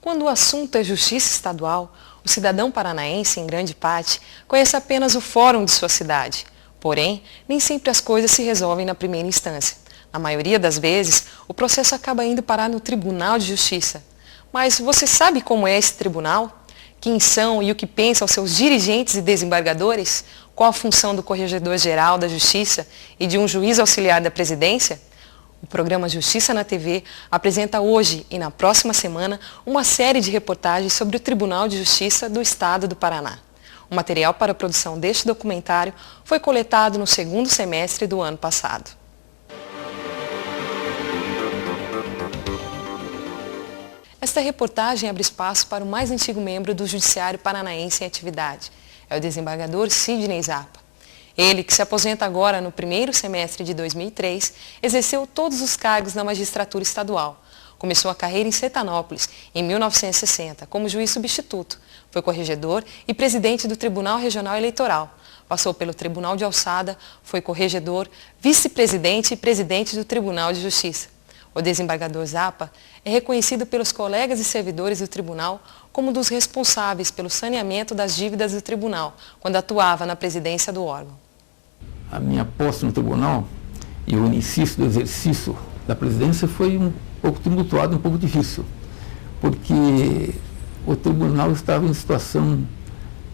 Quando o assunto é justiça estadual, o cidadão paranaense, em grande parte, conhece apenas o fórum de sua cidade. Porém, nem sempre as coisas se resolvem na primeira instância. Na maioria das vezes, o processo acaba indo parar no Tribunal de Justiça. Mas você sabe como é esse tribunal? Quem são e o que pensam os seus dirigentes e desembargadores? Qual a função do Corregedor-Geral da Justiça e de um juiz auxiliar da Presidência? O programa Justiça na TV apresenta hoje e na próxima semana uma série de reportagens sobre o Tribunal de Justiça do Estado do Paraná. O material para a produção deste documentário foi coletado no segundo semestre do ano passado. Esta reportagem abre espaço para o mais antigo membro do Judiciário Paranaense em atividade. É o desembargador Sidney Zappa. Ele, que se aposenta agora no primeiro semestre de 2003, exerceu todos os cargos na magistratura estadual. Começou a carreira em Sertanópolis, em 1960, como juiz substituto. Foi corregedor e presidente do Tribunal Regional Eleitoral. Passou pelo Tribunal de Alçada, foi corregedor, vice-presidente e presidente do Tribunal de Justiça. O desembargador Zappa é reconhecido pelos colegas e servidores do tribunal como um dos responsáveis pelo saneamento das dívidas do tribunal, quando atuava na presidência do órgão. A minha posse no tribunal e o início do exercício da presidência foi um pouco tumultuado, um pouco difícil, porque o tribunal estava em situação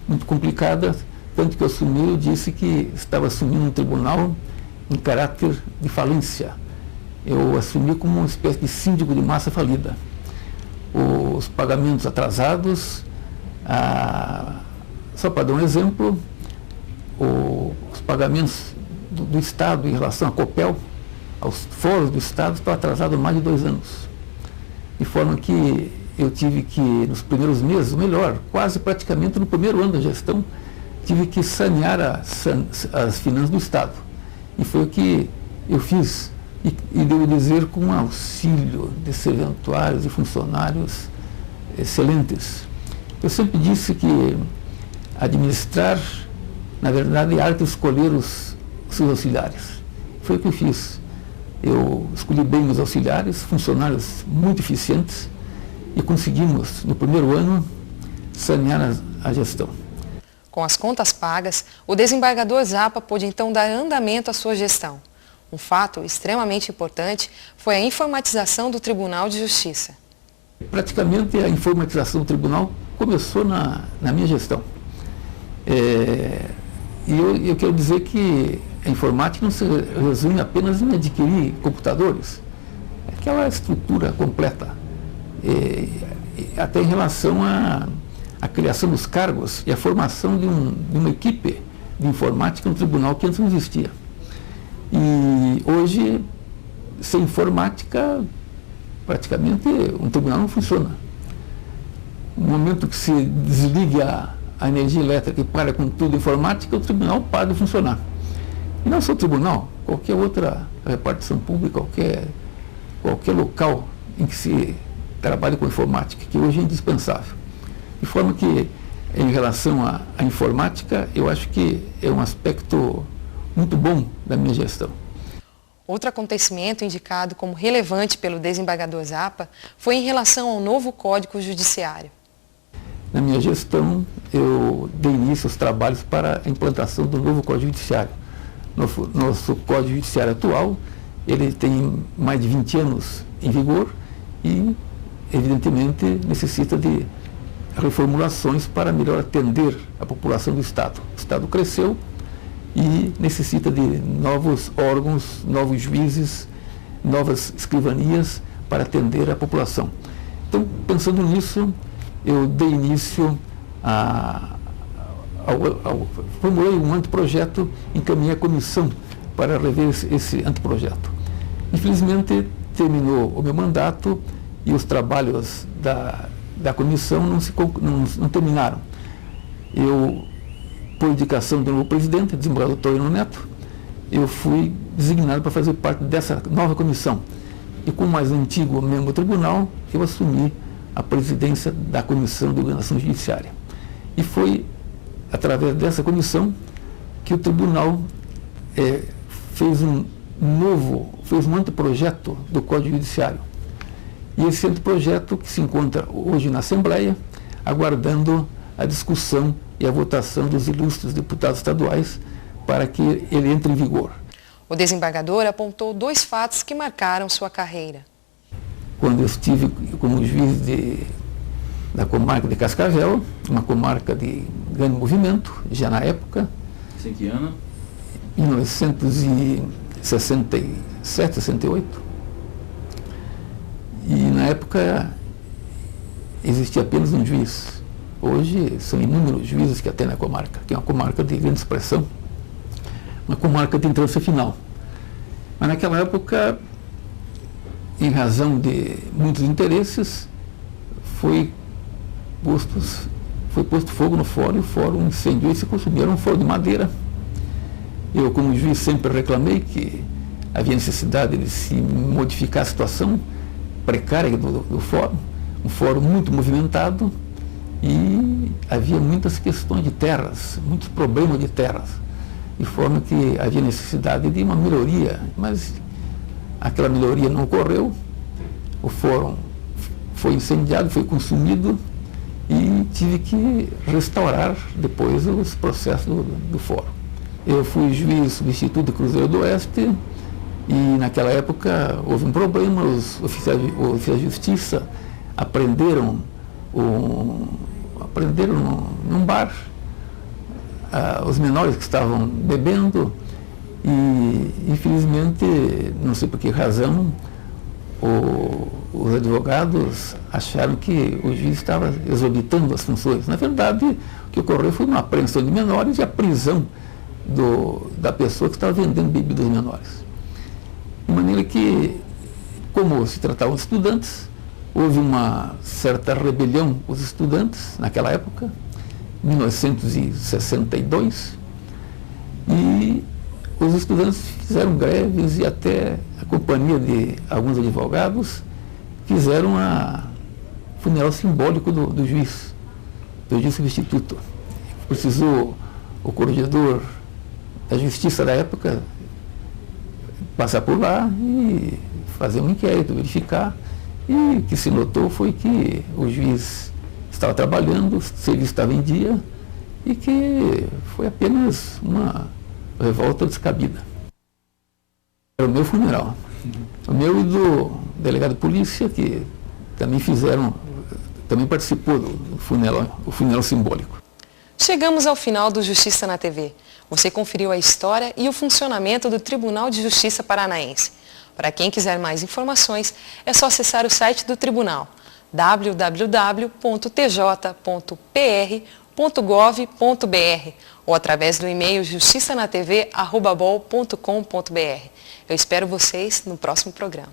muito complicada, tanto que eu disse que estava assumindo um tribunal em caráter de falência. Eu assumi como uma espécie de síndico de massa falida. Os pagamentos atrasados, só para dar um exemplo, os pagamentos do Estado em relação à COPEL, aos fóruns do Estado, estão atrasados há mais de 2 anos. De forma que eu tive que, nos primeiros meses, ou melhor, quase praticamente no primeiro ano da gestão, tive que sanear as finanças do Estado. E foi o que eu fiz. E devo dizer com auxílio de serventuários e funcionários excelentes. Eu sempre disse que administrar, na verdade, é arte de escolher os seus auxiliares. Foi o que eu fiz. Eu escolhi bem meus auxiliares, funcionários muito eficientes, e conseguimos, no primeiro ano, sanear a gestão. Com as contas pagas, o desembargador Zappa pôde então dar andamento à sua gestão. Um fato extremamente importante foi a informatização do Tribunal de Justiça. Praticamente a informatização do tribunal começou na minha gestão. E eu quero dizer que a informática não se resume apenas em adquirir computadores. É aquela estrutura completa. Até em relação à criação dos cargos e a formação de uma equipe de informática no tribunal que antes não existia. E hoje, sem informática, praticamente um tribunal não funciona. No momento que se desliga a energia elétrica e para com tudo informática, o tribunal para de funcionar. E não só o tribunal, qualquer outra repartição pública, qualquer local em que se trabalhe com informática, que hoje é indispensável. De forma que, em relação à informática, eu acho que é um aspecto muito bom da minha gestão. Outro acontecimento indicado como relevante pelo desembargador Zappa foi em relação ao novo Código Judiciário. Na minha gestão, eu dei início aos trabalhos para a implantação do novo Código Judiciário. Nosso Código Judiciário atual, ele tem mais de 20 anos em vigor e, evidentemente, necessita de reformulações para melhor atender a população do Estado. O Estado cresceu e necessita de novos órgãos, novos juízes, novas escrivanias para atender a população. Então, pensando nisso, eu dei início formulei um anteprojeto, encaminhei a comissão para rever esse anteprojeto. Infelizmente, terminou o meu mandato e os trabalhos da comissão não terminaram. Eu, por indicação do novo presidente, desembargador Tonino Neto, eu fui designado para fazer parte dessa nova comissão. E como mais antigo membro do tribunal, eu assumi a presidência da Comissão de Ordenação Judiciária. E foi através dessa comissão que o tribunal fez um anteprojeto do Código Judiciário. E esse anteprojeto que se encontra hoje na Assembleia, aguardando a discussão e a votação dos ilustres deputados estaduais para que ele entre em vigor. O desembargador apontou 2 fatos que marcaram sua carreira. Quando eu estive como juiz da comarca de Cascavel, uma comarca de grande movimento, já na época. Isso em que ano? 1967, 68. E na época existia apenas um juiz. Hoje são inúmeros juízes que atendem a comarca, que é uma comarca de grande expressão, uma comarca de entrância final. Mas naquela época, em razão de muitos interesses, foi posto fogo no fórum, e o fórum incendiou e se consumiu. Era um fórum de madeira. Eu, como juiz, sempre reclamei que havia necessidade de se modificar a situação precária do fórum, um fórum muito movimentado, e havia muitas questões de terras, muitos problemas de terras, de forma que havia necessidade de uma melhoria, mas aquela melhoria não ocorreu, o fórum foi incendiado, foi consumido, e tive que restaurar depois os processos do fórum. Eu fui juiz substituto do Cruzeiro do Oeste, e naquela época houve um problema, os oficiais de justiça aprenderam num bar os menores que estavam bebendo, e infelizmente, não sei por que razão, os advogados acharam que o juiz estava exorbitando as funções. Na verdade, o que ocorreu foi uma apreensão de menores e a prisão da pessoa que estava vendendo bebidas aos menores. De maneira que, como se tratavam de estudantes, houve uma certa rebelião dos estudantes naquela época, 1962, e os estudantes fizeram greves e até a companhia de alguns advogados fizeram funeral simbólico do juiz substituto. Precisou o coordenador da justiça da época passar por lá e fazer um inquérito, verificar, e o que se notou foi que o juiz estava trabalhando, o serviço estava em dia, e que foi apenas uma revolta descabida. Era o meu funeral, o meu e do delegado de polícia, que também participou do funeral simbólico. Chegamos ao final do Justiça na TV. Você conferiu a história e o funcionamento do Tribunal de Justiça Paranaense. Para quem quiser mais informações, é só acessar o site do Tribunal, www.tjpr.gov.br, ou através do e-mail justiçanatv@bol.com.br. Eu espero vocês no próximo programa.